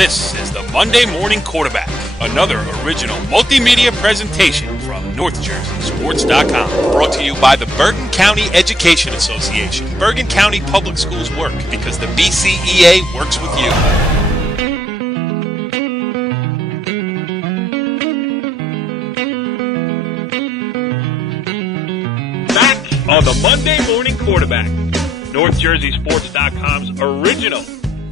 This is the Monday Morning Quarterback, another original multimedia presentation from NorthJerseySports.com. Brought to you by the Bergen County Education Association. Bergen County Public Schools work because the BCEA works with you. Back on the Monday Morning Quarterback, NorthJerseySports.com's original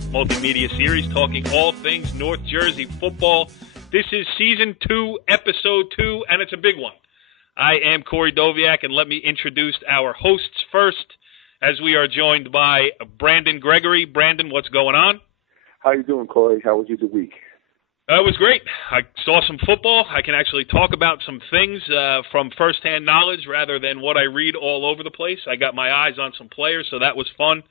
multimedia series talking all things North Jersey football. This is Season 2, Episode 2, and it's a big one. I am Corey Doviak, and let me introduce our hosts first, as we are joined by Brandon Gregory. Brandon, what's going on? How you doing, Corey? How was your week? It was great. I saw some football. I can actually talk about some things from firsthand knowledge rather than what I read all over the place. I got my eyes on some players, so that was fun.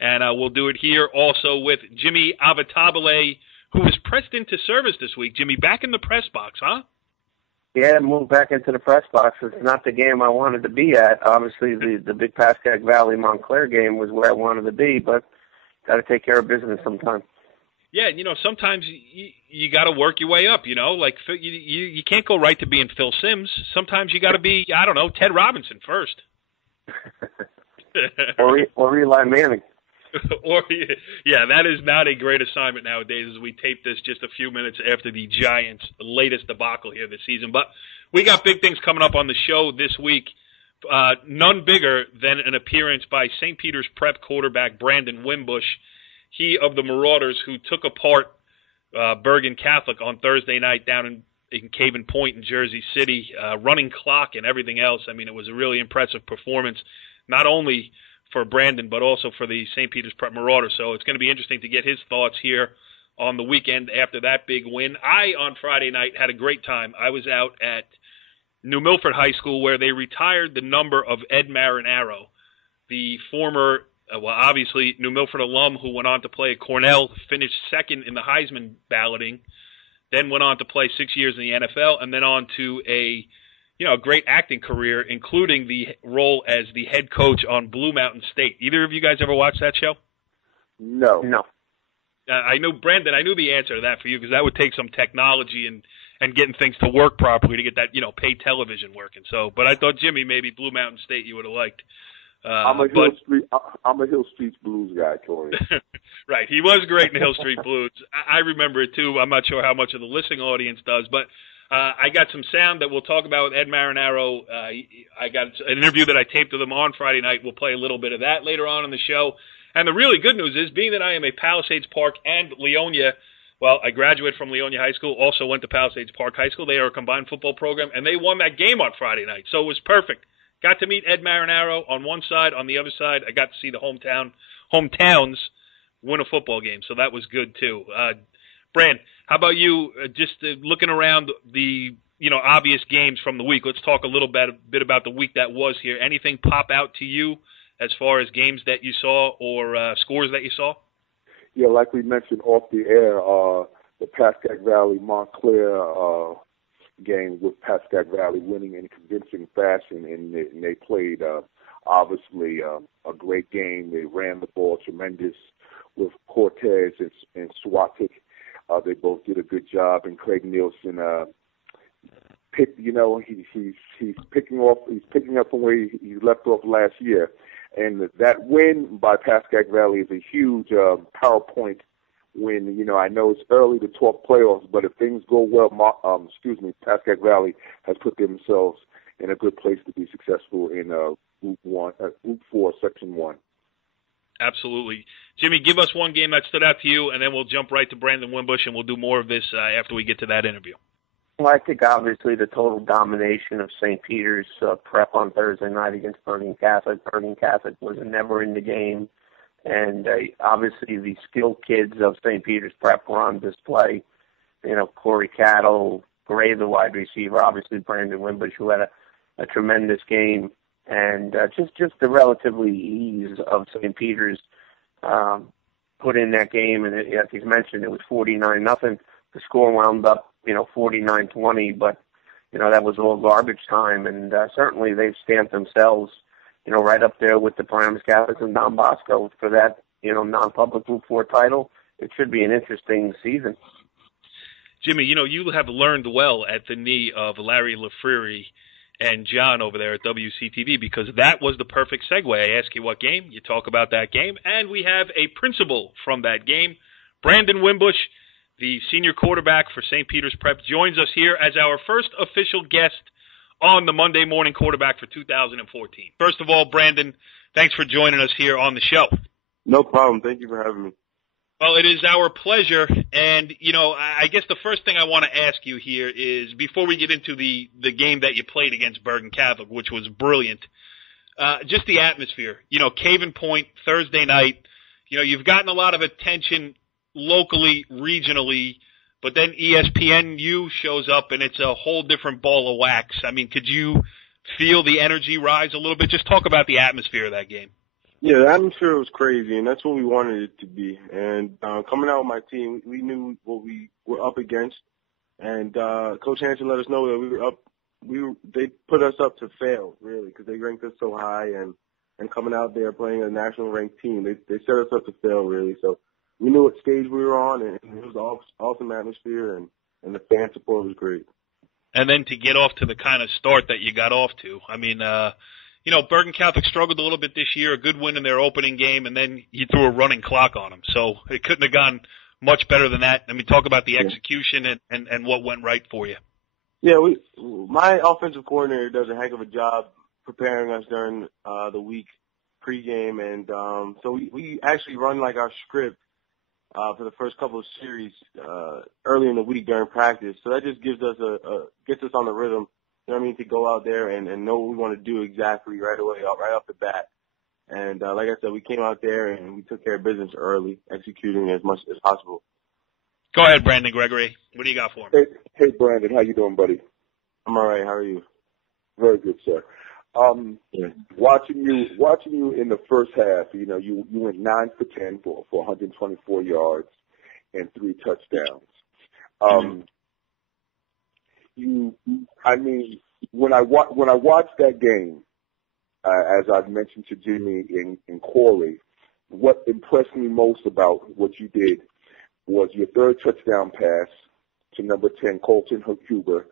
And we'll do it here also with Jimmy Avatabile, who was pressed into service this week. Jimmy, back in the press box, huh? Yeah, moved back into the press box. It's not the game I wanted to be at. Obviously, the big Pascack Valley Montclair game was where I wanted to be, but got to take care of business sometimes. Yeah, sometimes you got to work your way up, Like, you can't go right to being Phil Simms. Sometimes you got to be, Ted Robinson first. or Eli Manning. Yeah, that is not a great assignment nowadays as we tape this just a few minutes after the Giants' latest debacle here this season. But we got big things coming up on the show this week. None bigger than an appearance by St. Peter's Prep quarterback Brandon Wimbush, he of the Marauders who took apart Bergen Catholic on Thursday night down in Caven Point in Jersey City, running clock and everything else. I mean, it was a really impressive performance, not only for Brandon, but also for the St. Peter's Prep Marauders. So it's going to be interesting to get his thoughts here on the weekend after that big win. On Friday night, had a great time. I was out at New Milford High School where they retired the number of Ed Marinaro, the former, obviously, New Milford alum who went on to play at Cornell, finished second in the Heisman balloting, then went on to play 6 years in the NFL, and then on to a great acting career, including the role as the head coach on Blue Mountain State. Either of you guys ever watched that show? No. I knew, Brandon, I knew the answer to that for you because that would take some technology and getting things to work properly to get that, paid television working. So, but I thought, Jimmy, maybe Blue Mountain State you would have liked. I'm a Hill Street Blues guy, Corey. Right. He was great in the Hill Street Blues. I remember it, too. I'm not sure how much of the listening audience does, but I got some sound that we'll talk about with Ed Marinaro. I got an interview that I taped with him on Friday night. We'll play a little bit of that later on in the show. And the really good news is, being that I am a Palisades Park and Leonia, I graduated from Leonia High School, also went to Palisades Park High School. They are a combined football program, and they won that game on Friday night. So it was perfect. Got to meet Ed Marinaro on one side. On the other side, I got to see the hometowns win a football game. So that was good, too. Brand, how about you, just looking around the, obvious games from the week? Let's talk a little bit about the week that was here. Anything pop out to you as far as games that you saw or scores that you saw? Yeah, like we mentioned off the air, the Pascack Valley Montclair game with Pascack Valley winning in convincing fashion, and they played, obviously, a great game. They ran the ball tremendous with Cortez and Swatik. They both did a good job, and Craig Nielsen he's picking up from where he left off last year, and that win by Pascack Valley is a huge PowerPoint win. I know it's early to talk playoffs, but if things go well, Pascack Valley has put themselves in a good place to be successful in Group 4, Section 1. Absolutely. Jimmy, give us one game that stood out to you, and then we'll jump right to Brandon Wimbush, and we'll do more of this after we get to that interview. Well, I think obviously the total domination of St. Peter's Prep on Thursday night against Bergen Catholic. Bergen Catholic was never in the game, and obviously the skilled kids of St. Peter's Prep were on display. Corey Cattle, Gray, the wide receiver, obviously Brandon Wimbush, who had a tremendous game. And just the relatively ease of St. Peter's put in that game, and as he's mentioned, it was 49-0. The score wound up, 49-20, but that was all garbage time, and certainly they've stamped themselves, right up there with the Paramus Catholics and Don Bosco for that, non-public Group 4 title. it should be an interesting season. Jimmy, you have learned well at the knee of Larry LaFreary and John over there at WCTV, because that was the perfect segue. I ask you what game, you talk about that game, and we have a principal from that game. Brandon Wimbush, the senior quarterback for St. Peter's Prep, joins us here as our first official guest on the Monday Morning Quarterback for 2014. First of all, Brandon, thanks for joining us here on the show. No problem. Thank you for having me. Well, it is our pleasure, and, I guess the first thing I want to ask you here is, before we get into the game that you played against Bergen Catholic, which was brilliant, just the atmosphere. Caven Point, Thursday night, you've gotten a lot of attention locally, regionally, but then ESPNU shows up, and it's a whole different ball of wax. I mean, could you feel the energy rise a little bit? Just talk about the atmosphere of that game. Yeah, the atmosphere was crazy, and that's what we wanted it to be. And coming out with my team, we knew what we were up against, and Coach Hansen let us know that we were up. They put us up to fail, really, because they ranked us so high, and coming out there playing a national ranked team, they set us up to fail, really. So we knew what stage we were on, and it was an awesome atmosphere, and the fan support was great. And then to get off to the kind of start that you got off to, I mean, Bergen Catholic struggled a little bit this year, a good win in their opening game, and then you threw a running clock on them. So it couldn't have gone much better than that. I mean, talk about the execution and what went right for you. Yeah, my offensive coordinator does a heck of a job preparing us during the week pregame, and so we actually run like our script for the first couple of series early in the week during practice. So that just gives us gets us on the rhythm. You know what I mean, to go out there and know what we want to do exactly right away, right off the bat. And like I said, we came out there and we took care of business early, executing as much as possible. Go ahead, Brandon Gregory. What do you got for him? Hey, Brandon, how you doing, buddy? I'm all right. How are you? Very good, sir. Watching you in the first half, you went 9 for 10 for 124 yards and 3 touchdowns. When I watched that game, as I've mentioned to Jimmy and Corey, what impressed me most about what you did was your third touchdown pass to number 10, Colton Huber,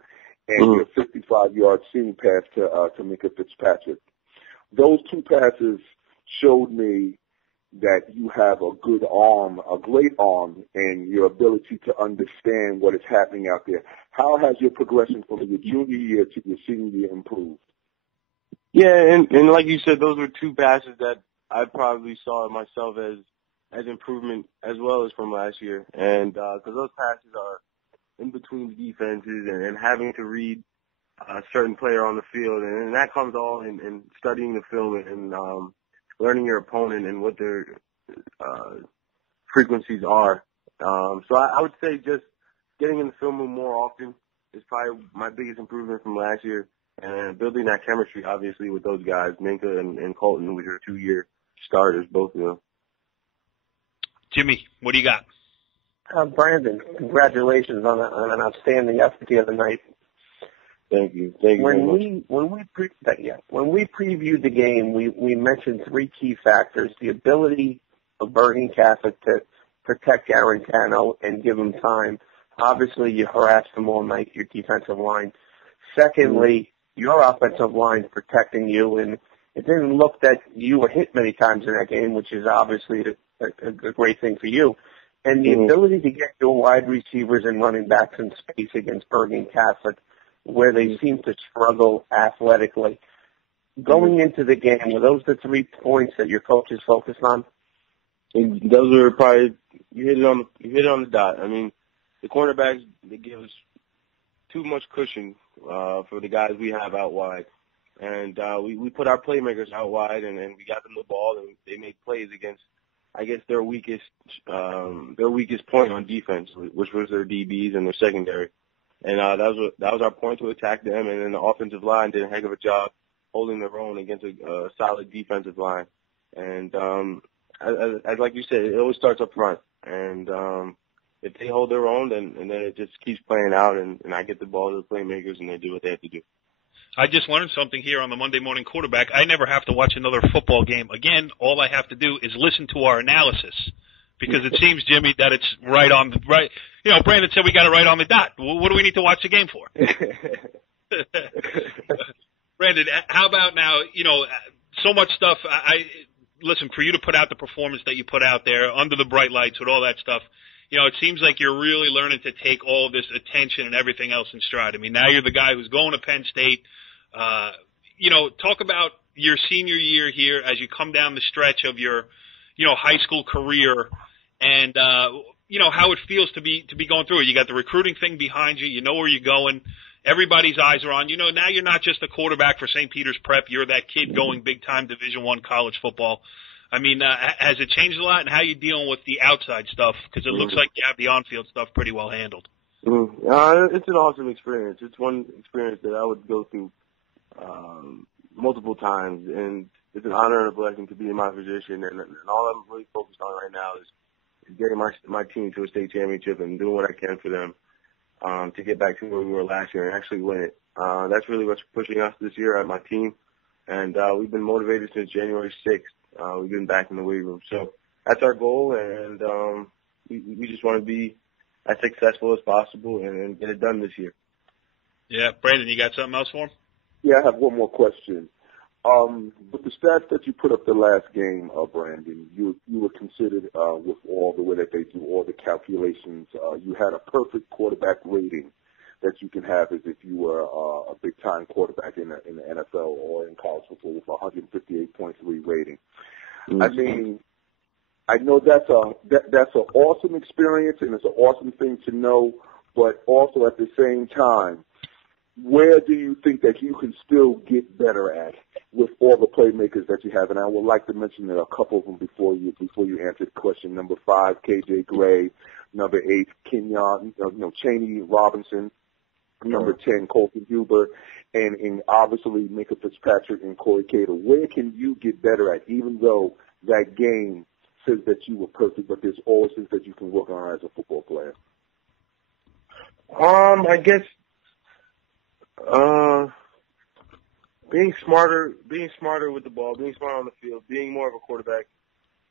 and your 55-yard seam pass to Minka Fitzpatrick. Those two passes showed me that you have a good arm, a great arm, and your ability to understand what is happening out there. How has your progression from your junior year to your senior year improved? Yeah, and like you said, those were two passes that I probably saw myself as improvement as well as from last year. And because those passes are in between the defenses and having to read a certain player on the field, and that comes all in studying the film and learning your opponent and what their frequencies are. So I would say just getting in the film room more often is probably my biggest improvement from last year, and building that chemistry, obviously, with those guys, Minka and Colton, which are 2-year starters, both of them. Jimmy, what do you got? Brandon, congratulations on an outstanding effort the other night. Thank you. When we previewed the game, we mentioned 3 key factors: the ability of Bergen Catholic to protect Garantano and give him time. Obviously, you harassed him all night, your defensive line. Secondly, your offensive line protecting you, and it didn't look that you were hit many times in that game, which is obviously a great thing for you. And the ability to get your wide receivers and running backs in space against Bergen Catholic, where they seem to struggle athletically. Going into the game, were those the 3 points that your coaches focused on? And those were probably you hit it on the dot. I mean, the cornerbacks, they give us too much cushion for the guys we have out wide, and we put our playmakers out wide, and we got them the ball, and they made plays against, I guess, their weakest point on defense, which was their DBs and their secondary. And that was our point to attack them, and then the offensive line did a heck of a job holding their own against a solid defensive line. And as like you said, it always starts up front. And if they hold their own, then it just keeps playing out, and I get the ball to the playmakers, and they do what they have to do. I just learned something here on the Monday Morning Quarterback. I never have to watch another football game again. All I have to do is listen to our analysis Because it seems, Jimmy, that it's right on the right. You know, Brandon said we got it right on the dot. What do we need to watch the game for? Brandon, how about now? You know, so much stuff. Listen, for you to put out the performance that you put out there under the bright lights with all that stuff. You know, it seems like you're really learning to take all of this attention and everything else in stride. I mean, now you're the guy who's going to Penn State. You know, talk about your senior year here as you come down the stretch of your, you know, high school career, and you know how it feels to be going through it. You got the recruiting thing behind you. You know where you're going. Everybody's eyes are on you. Know, now you're not just a quarterback for St. Peter's Prep. You're that kid going big time Division I college football. I mean, has it changed a lot, and how are you dealing with the outside stuff? Because it looks like you have the on-field stuff pretty well handled. It's an awesome experience. It's one experience that I would go through multiple times, and it's an honor and a blessing to be in my position. And all I'm really focused on right now is getting my team to a state championship and doing what I can for them to get back to where we were last year and actually win it. That's really what's pushing us this year at my team, and we've been motivated since January 6th. We've been back in the weight room, so that's our goal, and we just want to be as successful as possible and get it done this year. Yeah, Brandon, you got something else for him? Yeah, I have one more question. With the stats that you put up the last game, Brandon, you were considered, with all the way that they do, all the calculations, you had a perfect quarterback rating that you can have as if you were a big-time quarterback in the NFL or in college football with a 158.3 rating. Mm-hmm. I mean, I know that's an awesome experience and it's an awesome thing to know, but also at the same time, where do you think that you can still get better at with all the playmakers that you have? And I would like to mention a couple of them before you answer the question. Number 5, KJ Gray. Number 8, Kenyon, Chaney Robinson. Number 10, Colton Huber. And obviously Minka Fitzpatrick and Corey Cater. Where can you get better at, even though that game says that you were perfect, but there's always things that you can work on as a football player? I guess being smarter with the ball, being smarter on the field, being more of a quarterback,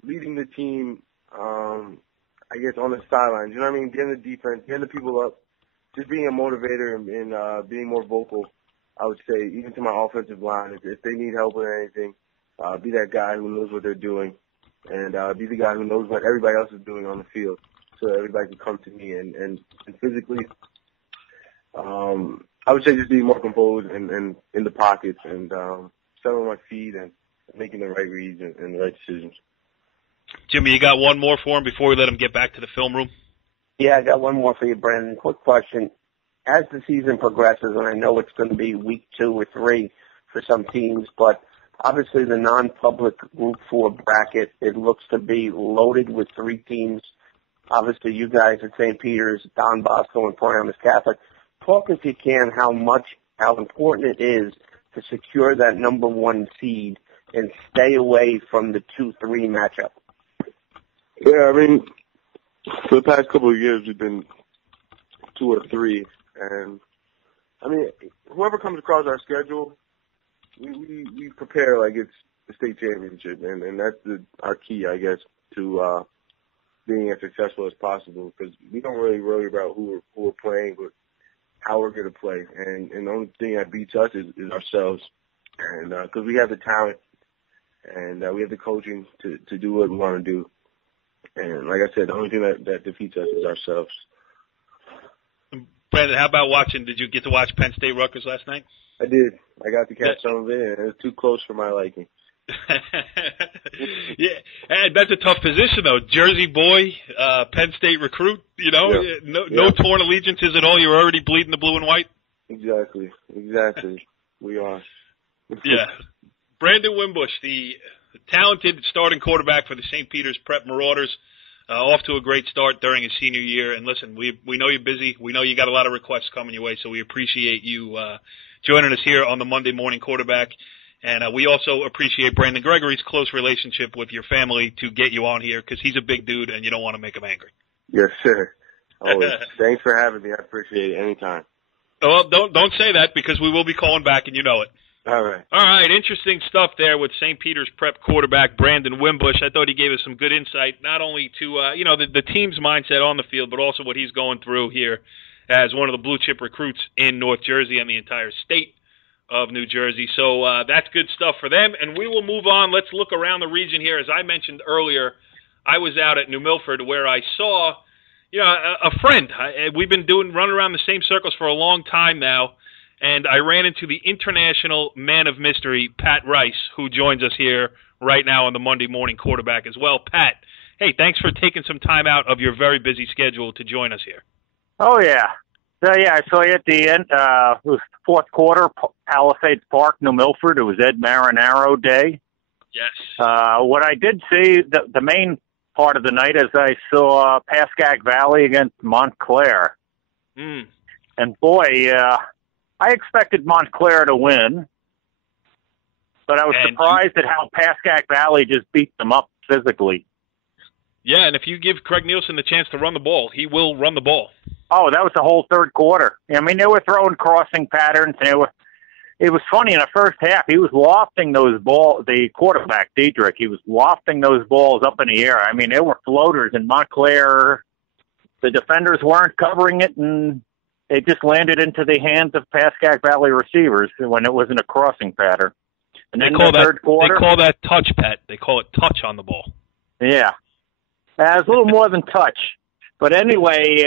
leading the team, I guess on the sidelines, you know what I mean? Getting the defense, getting the people up, just being a motivator and being more vocal, I would say, even to my offensive line. If they need help with anything, be that guy who knows what they're doing and be the guy who knows what everybody else is doing on the field so that everybody can come to me and physically, I would say just being more composed and in the pockets and settling my feet and making the right reads and the right decisions. Jimmy, you got one more for him before we let him get back to the film room? Yeah, I got one more for you, Brandon. Quick question. As the season progresses, and I know it's going to be week 2 or 3 for some teams, but obviously the non-public Group 4 bracket, it looks to be loaded with 3 teams. Obviously you guys at St. Peter's, Don Bosco, and Bergen Catholic. Talk, if you can, how important it is to secure that number 1 seed and stay away from the 2-3 matchup. Yeah, I mean, for the past couple of years, we've been 2 or 3, and I mean, whoever comes across our schedule, we prepare like it's the state championship, and that's our key, I guess, to being as successful as possible, because we don't really worry about who we're playing, but how we're going to play, and the only thing that beats us is ourselves, and because we have the talent and we have the coaching to do what we want to do, and like I said, the only thing that defeats us is ourselves. Brandon, how about watching? Did you get to watch Penn State Rutgers last night? I did. I got to catch some of it, and it was too close for my liking. Yeah, and that's a tough position though. Jersey boy, Penn State recruit. You know, yeah. No torn allegiances at all. You're already bleeding the blue and white. Exactly. We are. Yeah, Brandon Wimbush, the talented starting quarterback for the St. Peter's Prep Marauders, off to a great start during his senior year. And listen, we know you're busy. We know you got a lot of requests coming your way, so we appreciate you joining us here on the Monday Morning Quarterback. And we also appreciate Brandon Gregory's close relationship with your family to get you on here, because he's a big dude and you don't want to make him angry. Yes, sir. Always. Thanks for having me. I appreciate it anytime. Well, don't say that, because we will be calling back and you know it. All right. All right, interesting stuff there with St. Peter's Prep quarterback Brandon Wimbush. I thought he gave us some good insight, not only to the team's mindset on the field, but also what he's going through here as one of the blue chip recruits in North Jersey and the entire state of New Jersey. So that's good stuff for them, and we will move on. Let's look around the region here. As I mentioned earlier, I was out at New Milford where I saw a friend. We've been running around the same circles for a long time now. And I ran into the international man of mystery, Pat Rice, who joins us here right now on the Monday Morning Quarterback as well. Pat, hey, thanks for taking some time out of your very busy schedule to join us here. Oh, yeah. So, I saw you at the end. It was the fourth quarter, Palisades Park, New Milford. It was Ed Marinaro Day. Yes. What I did see, the main part of the night is I saw Pascack Valley against Montclair. Mm. And, boy, I expected Montclair to win, but I was surprised at how Pascack Valley just beat them up physically. Yeah, and if you give Craig Nielsen the chance to run the ball, he will run the ball. Oh, that was the whole third quarter. I mean, they were throwing crossing patterns. It was funny in the first half. He was lofting those balls, the quarterback, Diedrich. He was lofting those balls up in the air. I mean, they were floaters, and Montclair, the defenders weren't covering it, and they just landed into the hands of Pascack Valley receivers when it wasn't a crossing pattern. And then the third quarter, they call that touch, Pat. They call it touch on the ball. Yeah. It's a little more than touch. But anyway,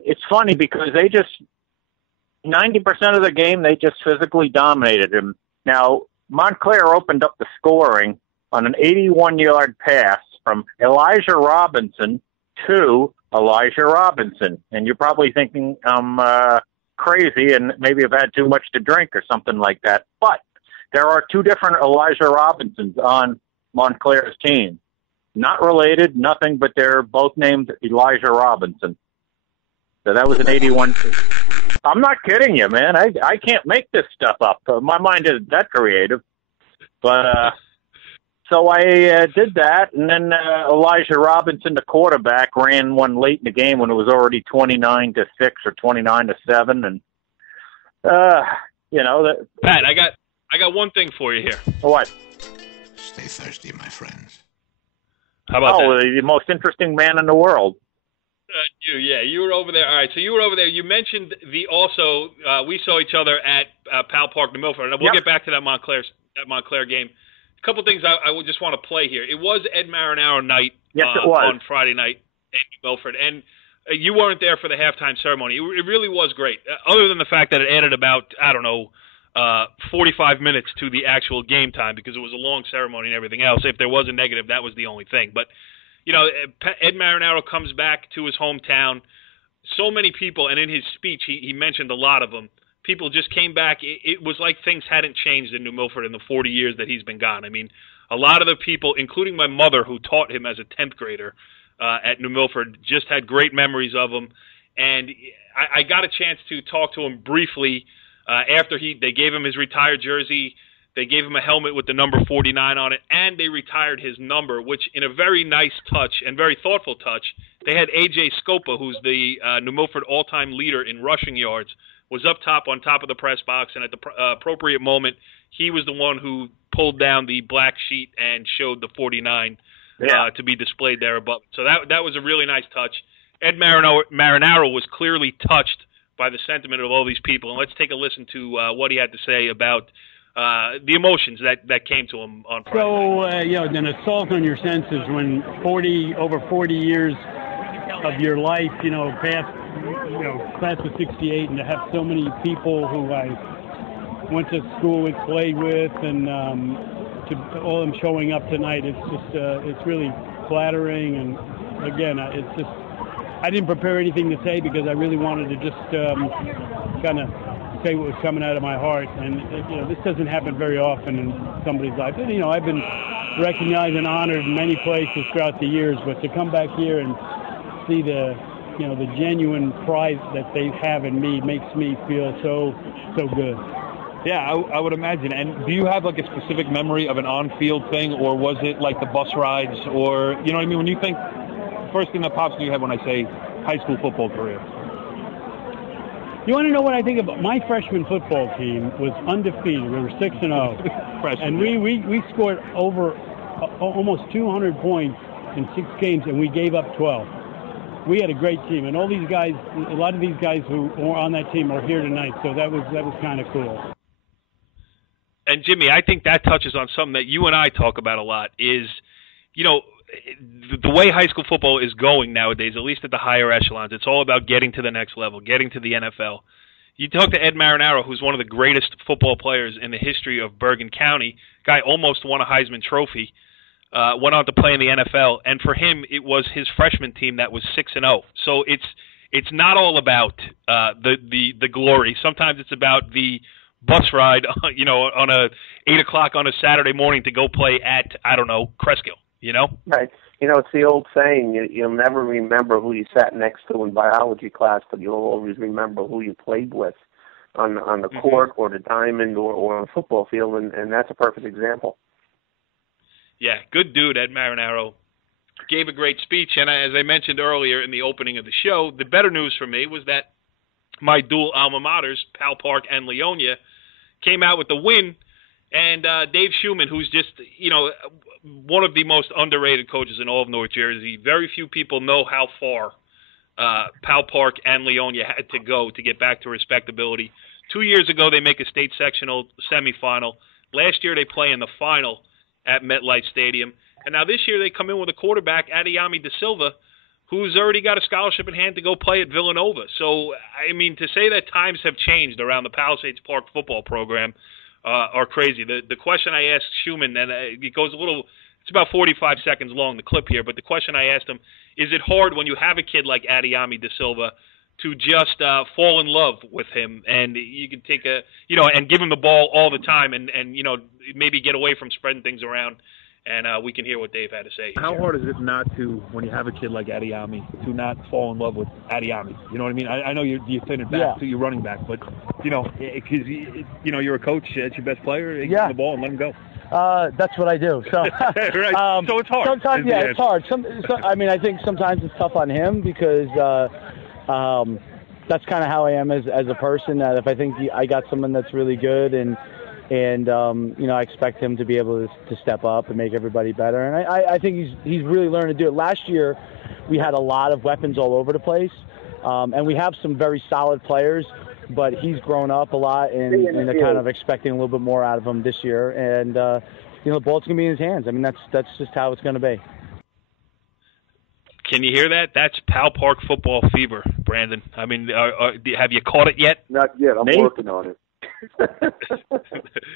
it's funny because they just, 90% of the game, they just physically dominated him. Now, Montclair opened up the scoring on an 81-yard pass from Elijah Robinson to Elijah Robinson. And you're probably thinking I'm crazy and maybe I've had too much to drink or something like that. But there are two different Elijah Robinsons on Montclair's team. Not related, nothing, but they're both named Elijah Robinson. So that was an 81. I'm not kidding you, man. I can't make this stuff up. My mind isn't that creative. But so I did that, and then Elijah Robinson, the quarterback, ran one late in the game when it was already 29-6 or 29-7, and Pat, I got one thing for you here. What? Stay thirsty, my friends. How about that? The most interesting man in the world. You were over there. All right, so you were over there. You mentioned we saw each other at Pal Park, New Milford, and we'll get back to that Montclair game. A couple things I would just want to play here. It was Ed Marinaro night on Friday night in New Milford, and you weren't there for the halftime ceremony. It really was great, other than the fact that it added about, 45 minutes to the actual game time because it was a long ceremony and everything else. If there was a negative, that was the only thing. But, Ed Marinaro comes back to his hometown. So many people, and in his speech, he mentioned a lot of them. People just came back. It was like things hadn't changed in New Milford in the 40 years that he's been gone. I mean, a lot of the people, including my mother, who taught him as a 10th grader at New Milford, just had great memories of him. And I got a chance to talk to him briefly after they gave him his retired jersey. They gave him a helmet with the number 49 on it, and they retired his number, which in a very nice touch and very thoughtful touch, they had A.J. Scopa, who's the New Milford all-time leader in rushing yards, was up top on top of the press box, and at the appropriate moment, he was the one who pulled down the black sheet and showed the 49 to be displayed there above. So that was a really nice touch. Ed Marinaro was clearly touched by the sentiment of all these people, and let's take a listen to what he had to say about the emotions that came to him on Friday. So, an assault on your senses when over 40 years of your life, past, class of 68, and to have so many people who I went to school with, played with, and to all of them showing up tonight, it's just, it's really flattering. And again, it's just, I didn't prepare anything to say because I really wanted to just kind of say what was coming out of my heart. And this doesn't happen very often in somebody's life. And, I've been recognized and honored in many places throughout the years, but to come back here and see the genuine pride that they have in me makes me feel so good. Yeah, I would imagine. And do you have like a specific memory of an on-field thing, or was it like the bus rides, or you know what I mean? When you think, first thing that pops in your head when I say high school football career. You want to know what I think about my freshman football team? Was undefeated. We were 6-0, and we scored over almost 200 points in 6 games, and we gave up 12. We had a great team, and all these guys, a lot of these guys who were on that team are here tonight. So that was kind of cool. And Jimmy, I think that touches on something that you and I talk about a lot. Is, you know, the way high school football is going nowadays, at least at the higher echelons, it's all about getting to the next level, getting to the NFL. You talk to Ed Marinaro, who's one of the greatest football players in the history of Bergen County. Guy almost won a Heisman Trophy, went on to play in the NFL, and for him, it was his freshman team that was 6-0. So it's not all about the glory. Sometimes it's about the bus ride, you know, on 8 o'clock on a Saturday morning to go play at, I don't know, Cresskill. You know? Right. You know, it's the old saying, you'll never remember who you sat next to in biology class, but you'll always remember who you played with on the court or the diamond or on the football field, and that's a perfect example. Yeah, good dude, Ed Marinaro. Gave a great speech, and as I mentioned earlier in the opening of the show, the better news for me was that my dual alma maters, Pal Park and Leonia, came out with the win. And Dave Schumann, who's just, you know, one of the most underrated coaches in all of North Jersey. Very few people know how far Pal Park and Leonia had to go to get back to respectability. 2 years ago, they make a state sectional semifinal. Last year, they play in the final at MetLife Stadium. And now this year, they come in with a quarterback, Adiyami Da Silva, who's already got a scholarship in hand to go play at Villanova. So, I mean, to say that times have changed around the Palisades Park football program are crazy. The question I asked Schumann, and it goes a little, it's about 45 seconds long, the clip here, but the question I asked him, is it hard when you have a kid like Adiyami Da Silva to just fall in love with him, and you can take and give him the ball all the time, and you know, maybe get away from spreading things around, and we can hear what Dave had to say. How hard is it not to, when you have a kid like Adiyami, to not fall in love with Adiyami? You know what I mean? I know you send it back to your running back, but, you know, because, you know, you're a coach, it's your best player, give him the ball and let him go. That's what I do. So, right. So it's hard. Sometimes, it's hard. I mean, I think sometimes it's tough on him because that's kind of how I am as a person. That if I think I got someone that's really good and you know, I expect him to be able to step up and make everybody better. And I think he's really learned to do it. Last year, we had a lot of weapons all over the place, and we have some very solid players, but he's grown up a lot, and they're kind of expecting a little bit more out of him this year. And, you know, the ball's going to be in his hands. I mean, that's just how it's going to be. Can you hear that? That's Pal Park football fever, Brandon. I mean, have you caught it yet? Not yet. I'm working on it.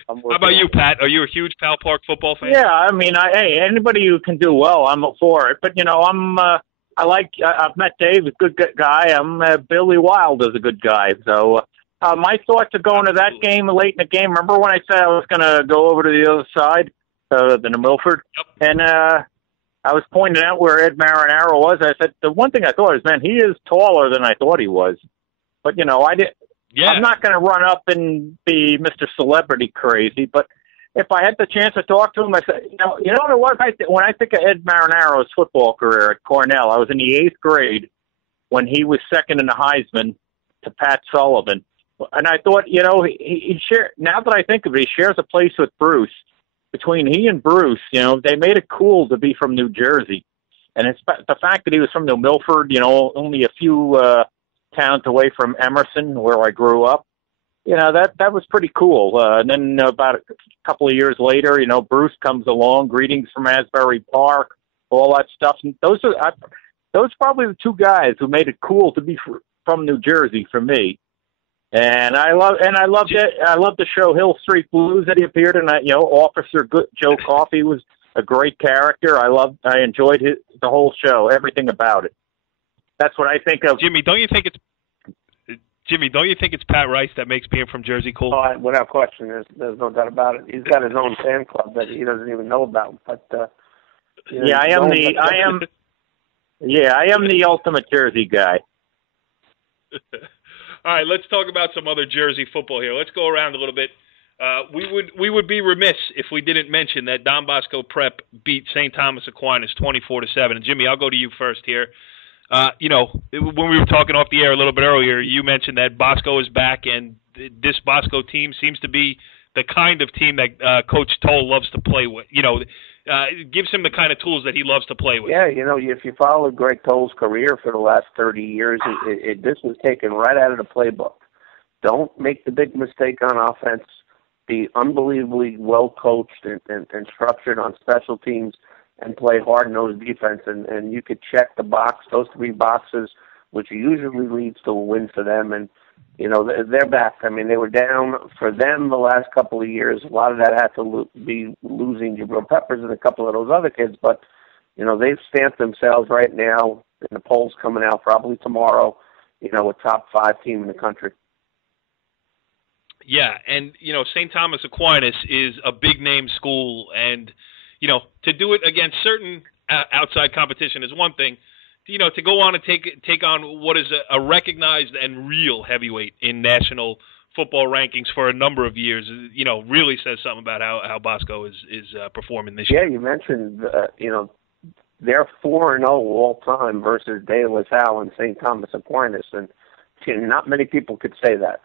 How about you, Pat? Are you a huge Pal Park football fan? Yeah, I mean, hey, anybody who can do well, I'm for it. But you know, I've met Dave, a good guy. Billy Wild is a good guy. So my thoughts are going to that game late in the game. Remember when I said I was going to go over to the other side, the Milford, and I was pointing out where Ed Marinaro was. I said the one thing I thought is, man, he is taller than I thought he was. But you know, I didn't. Yeah. I'm not going to run up and be Mr. Celebrity crazy, but if I had the chance to talk to him, I said, you know what it was? When I think of Ed Marinaro's football career at Cornell, I was in the 8th grade when he was second in the Heisman to Pat Sullivan. And I thought, you know, he shared, now that I think of it, he shares a place with Bruce. Between he and Bruce, you know, they made it cool to be from New Jersey. And it's the fact that he was from New Milford, you know, only a few towns away from Emerson, where I grew up. You know, that was pretty cool. And then about a couple of years later, you know, Bruce comes along, greetings from Asbury Park, all that stuff. And those are probably the two guys who made it cool to be from New Jersey for me. And I loved the show Hill Street Blues that he appeared in. You know, Officer Joe Coffey was a great character. I enjoyed the whole show, everything about it. That's what I think of. Jimmy, don't you think it's Pat Rice that makes being from Jersey cool? Oh, without question, there's no doubt about it. He's got his own fan club that he doesn't even know about. But you know, I am the ultimate Jersey guy. All right, let's talk about some other Jersey football here. Let's go around a little bit. We would be remiss if we didn't mention that Don Bosco Prep beat St. Thomas Aquinas 24-7. And Jimmy, I'll go to you first here. when we were talking off the air a little bit earlier, you mentioned that Bosco is back, and this Bosco team seems to be the kind of team that Coach Toll loves to play with. Gives him the kind of tools that he loves to play with. Yeah, if you follow Greg Toll's career for the last 30 years, this was taken right out of the playbook. Don't make the big mistake on offense. Be unbelievably well coached and structured on special teams, and play hard-nosed defense. And you could check the box, those 3 boxes, which usually leads to a win for them. And they're back. I mean, they were down for them the last couple of years. A lot of that had to be losing Jabril Peppers and a couple of those other kids. But, they've stamped themselves right now, and the polls coming out probably tomorrow, a top 5 team in the country. Yeah, and, St. Thomas Aquinas is a big-name school, and, to do it against certain outside competition is one thing. To go on and take on what is a recognized and real heavyweight in national football rankings for a number of years, really says something about how Bosco is performing this year. Yeah, you mentioned, they're 4-0 all time versus De La Salle and St. Thomas Aquinas, and not many people could say that.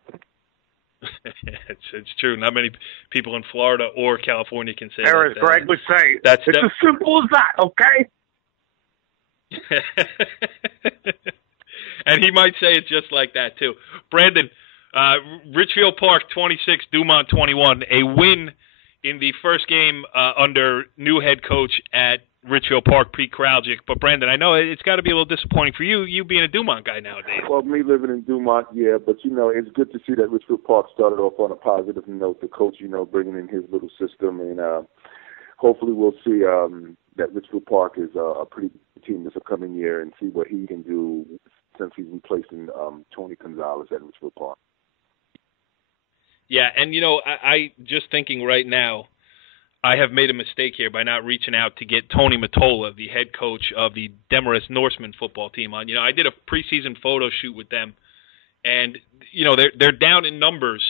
It's true. Not many people in Florida or California can say that. As Greg would say, it's as simple as that, okay? And he might say it just like that, too. Brandon, Richfield Park 26, Dumont 21, a win in the first game under new head coach at Richfield Park, Pete Kraljic. But, Brandon, I know it's got to be a little disappointing for you being a Dumont guy nowadays. Well, me living in Dumont, yeah, but, it's good to see that Richfield Park started off on a positive note. The coach, bringing in his little system, and hopefully we'll see that Richfield Park is a pretty good team this upcoming year and see what he can do since he's replacing Tony Gonzalez at Richfield Park. Yeah, and, I just thinking right now, I have made a mistake here by not reaching out to get Tony Mottola, the head coach of the Demarest Norseman football team, on. I did a preseason photo shoot with them, and they're down in numbers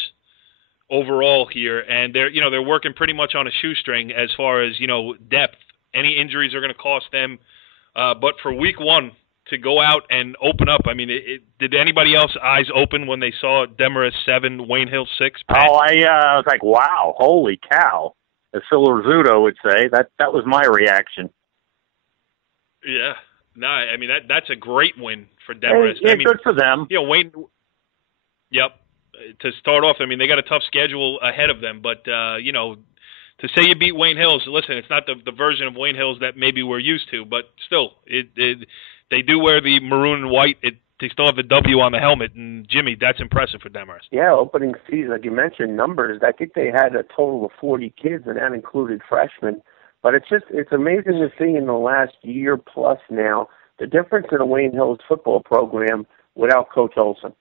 overall here, and they're working pretty much on a shoestring as far as depth. Any injuries are going to cost them, but for week 1 to go out and open up, I mean, did anybody else eyes open when they saw Demarest 7, Wayne Hill 6? I was like, wow, holy cow. As Phil Rizzuto would say, that was my reaction. Yeah, no, I mean that's a great win for Demarest. Yeah, good for them. Wayne. Yep. To start off, I mean they got a tough schedule ahead of them, but to say you beat Wayne Hills, listen, it's not the version of Wayne Hills that maybe we're used to, but still, they do wear the maroon and white. They still have the W on the helmet, and Jimmy, that's impressive for Demarest. Yeah, opening season, like you mentioned, numbers. I think they had a total of 40 kids, and that included freshmen. But it's amazing to see in the last year plus now the difference in a Wayne Hills football program without Coach Olson.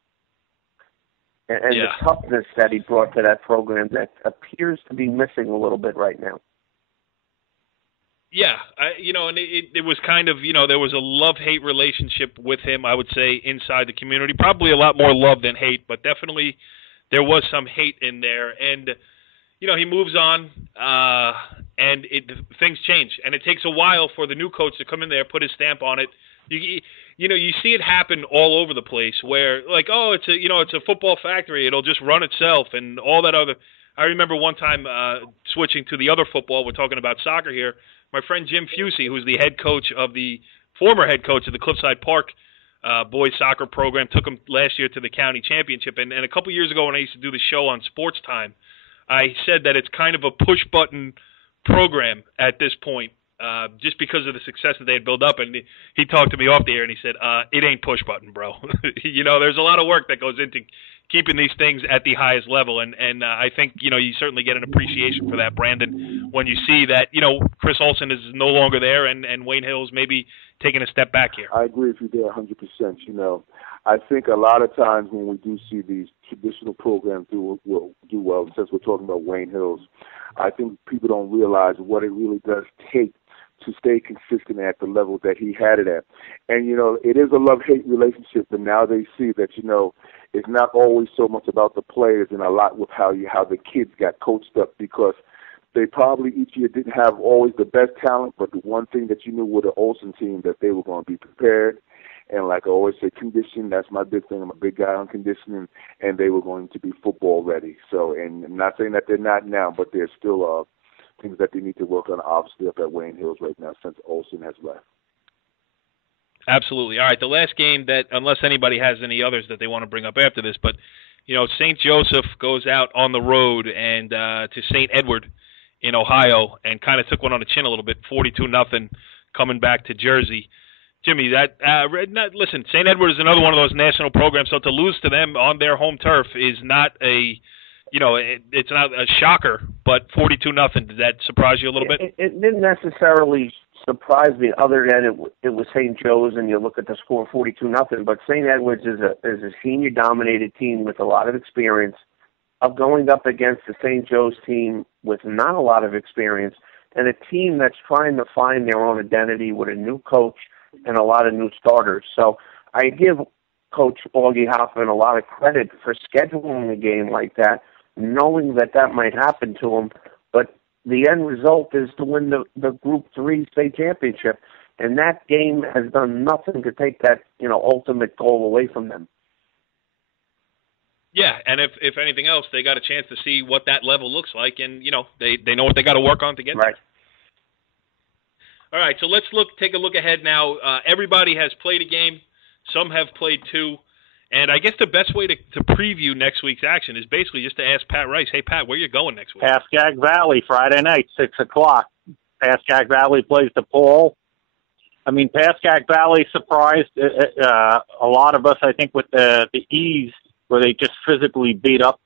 And the toughness that he brought to that program that appears to be missing a little bit right now. Yeah, and it was kind of, there was a love-hate relationship with him, I would say, inside the community. Probably a lot more love than hate, but definitely there was some hate in there. And, he moves on, and things change. And it takes a while for the new coach to come in there, put his stamp on it. You see it happen all over the place where, like, it's a football factory. It'll just run itself and all that other. I remember one time switching to the other football. We're talking about soccer here. My friend Jim Fusey, who's the former head coach of the Cliffside Park boys soccer program, took him last year to the county championship. And a couple years ago when I used to do the show on Sports Time, I said that it's kind of a push-button program at this point, just because of the success that they had built up. And he talked to me off the air, and he said, it ain't push-button, bro. There's a lot of work that goes into keeping these things at the highest level. And I think, you certainly get an appreciation for that, Brandon, when you see that, Chris Olson is no longer there and Wayne Hill's maybe taking a step back here. I agree with you there 100%. I think a lot of times when we do see these traditional programs do well, since we're talking about Wayne Hills, I think people don't realize what it really does take to stay consistent at the level that he had it at. And, it is a love-hate relationship, but now they see that, it's not always so much about the players and a lot with how the kids got coached up, because they probably each year didn't have always the best talent, but the one thing that you knew with the Olsen team that they were going to be prepared And like I always say, conditioning, that's my big thing. I'm a big guy on conditioning, and they were going to be football ready. So, and I'm not saying that they're not now, but there's still things that they need to work on, obviously, up at Wayne Hills right now since Olsen has left. Absolutely. All right, the last game that, unless anybody has any others that they want to bring up after this, but, St. Joseph goes out on the road and to St. Edward in Ohio and kind of took one on the chin a little bit, 42-0, coming back to Jersey. Jimmy, listen, St. Edward is another one of those national programs, so to lose to them on their home turf is not it's not a shocker, but 42-0, did that surprise you a little bit? It didn't necessarily surprise me, other than it was St. Joe's, and you look at the score 42-0. But St. Edward's is a senior-dominated team with a lot of experience, of going up against the St. Joe's team with not a lot of experience, and a team that's trying to find their own identity with a new coach and a lot of new starters. So I give Coach Augie Hoffman a lot of credit for scheduling a game like that, knowing that might happen to him. But the end result is to win the Group 3 state championship. And that game has done nothing to take that, ultimate goal away from them. Yeah, and if anything else, they got a chance to see what that level looks like, and, they know what they got to work on to get there. Right. All right, so let's take a look ahead now. Everybody has played a game. Some have played 2. And I guess the best way to preview next week's action is basically just to ask Pat Rice, hey, Pat, where you going next week? Pascagoula Valley, Friday night, 6 o'clock. Pascagoula Valley plays DePaul. I mean, Pascagoula Valley surprised a lot of us, I think, with the ease where they just physically beat up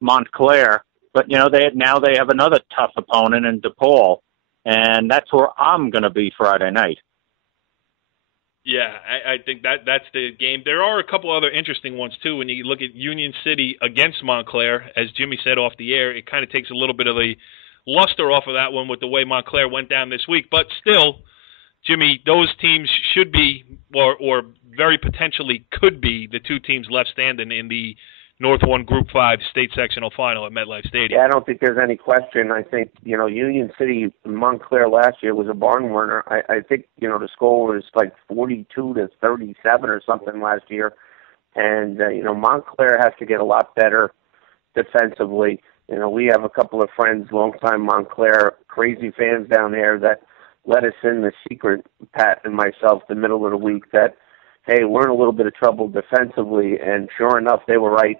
Montclair. But, they have another tough opponent in DePaul. And that's where I'm going to be Friday night. Yeah, I think that's the game. There are a couple other interesting ones, too. When you look at Union City against Montclair, as Jimmy said off the air, it kind of takes a little bit of the luster off of that one with the way Montclair went down this week. But still, Jimmy, those teams should be, or very potentially could be, the 2 teams left standing in the North 1 Group 5 state sectional final at MetLife Stadium. Yeah, I don't think there's any question. I think, Union City, Montclair last year was a barn burner. I think, the score was like 42-37 or something last year. And, Montclair has to get a lot better defensively. We have a couple of friends, longtime Montclair crazy fans down there that let us in the secret, Pat and myself, the middle of the week that, hey, we're in a little bit of trouble defensively. And sure enough, they were right.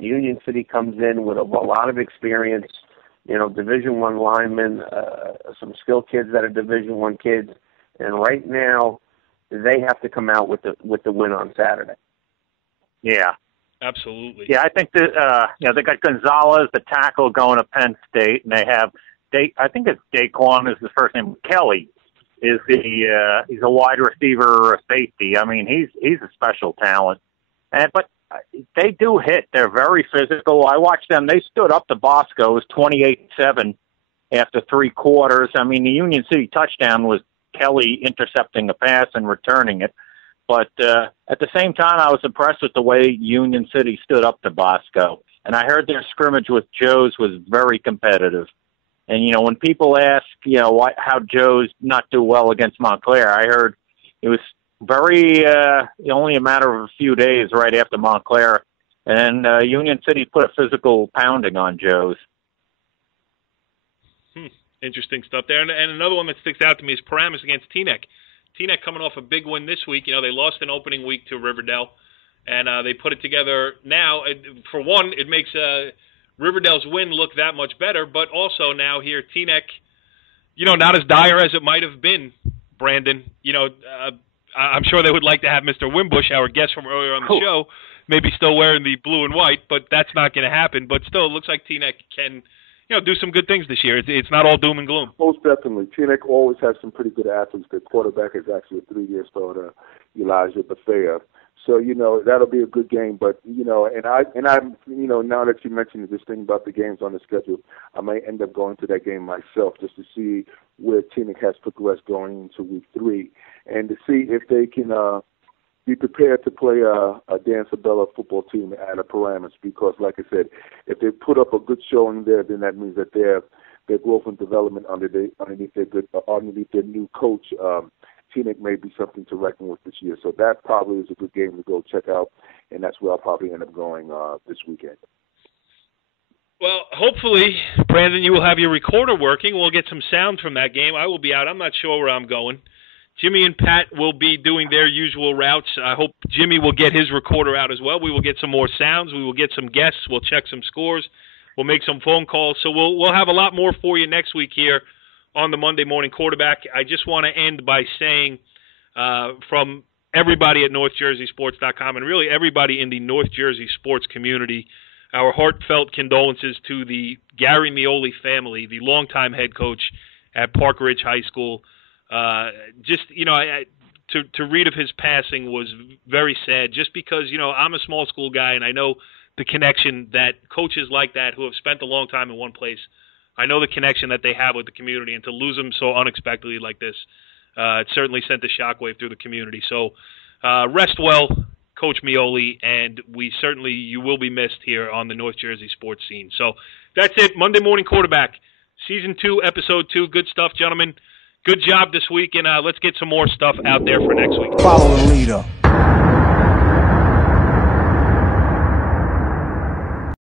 Union City comes in with a lot of experience, Division I linemen, some skilled kids that are Division I kids, and right now they have to come out with the win on Saturday. Yeah, absolutely. Yeah, I think that they got Gonzalez, the tackle, going to Penn State, and they have I think it's Daquan is the first name. Kelly is he's a wide receiver safety. I mean, he's a special talent, but they do hit. They're very physical. I watched them. They stood up to Bosco. It was 28-7 after 3 quarters. I mean, the Union City touchdown was Kelly intercepting a pass and returning it. But at the same time, I was impressed with the way Union City stood up to Bosco. And I heard their scrimmage with Joe's was very competitive. And, when people ask, how Joe's not do well against Montclair, I heard it was very only a matter of a few days right after Montclair, and Union City put a physical pounding on Joe's. Interesting stuff there. And another one that sticks out to me is Paramus against Teaneck. Teaneck coming off a big win this week. They lost an opening week to Riverdale, and they put it together now. For one, it makes Riverdale's win look that much better, but also now here Teaneck, not as dire as it might have been, Brandon. I'm sure they would like to have Mr. Wimbush, our guest from earlier on the show, maybe still wearing the blue and white, but that's not going to happen. But still, it looks like Teaneck can, do some good things this year. It's not all doom and gloom. Most definitely. Teaneck always has some pretty good athletes. Their quarterback is actually a 3-year starter, Elijah Bethea. So, that'll be a good game. But, and I'm now that you mentioned this thing about the games on the schedule, I may end up going to that game myself just to see where Teaneck has progressed going into week 3 and to see if they can be prepared to play a Dan Sabella football team at a Paramus. Because, like I said, if they put up a good showing there, then that means that their growth and development underneath their new coach, Scenic may be something to reckon with this year. So that probably is a good game to go check out, and that's where I'll probably end up going this weekend. Well, hopefully, Brandon, you will have your recorder working. We'll get some sound from that game. I will be out. I'm not sure where I'm going. Jimmy and Pat will be doing their usual routes. I hope Jimmy will get his recorder out as well. We will get some more sounds. We will get some guests. We'll check some scores. We'll make some phone calls. So we'll have a lot more for you next week here on the Monday Morning Quarterback. I just want to end by saying from everybody at NorthJerseySports.com and really everybody in the North Jersey sports community, our heartfelt condolences to the Gary Mioli family, the longtime head coach at Park Ridge High School. To read of his passing was very sad just because, I'm a small school guy and I know the connection that coaches like that who have spent a long time in one place, I know the connection that they have with the community, and to lose them so unexpectedly like this, it certainly sent a shockwave through the community. So rest well, Coach Mioli, and you will be missed here on the North Jersey sports scene. So that's it. Monday Morning Quarterback, Season 2, Episode 2. Good stuff, gentlemen. Good job this week, and let's get some more stuff out there for next week. Follow the leader.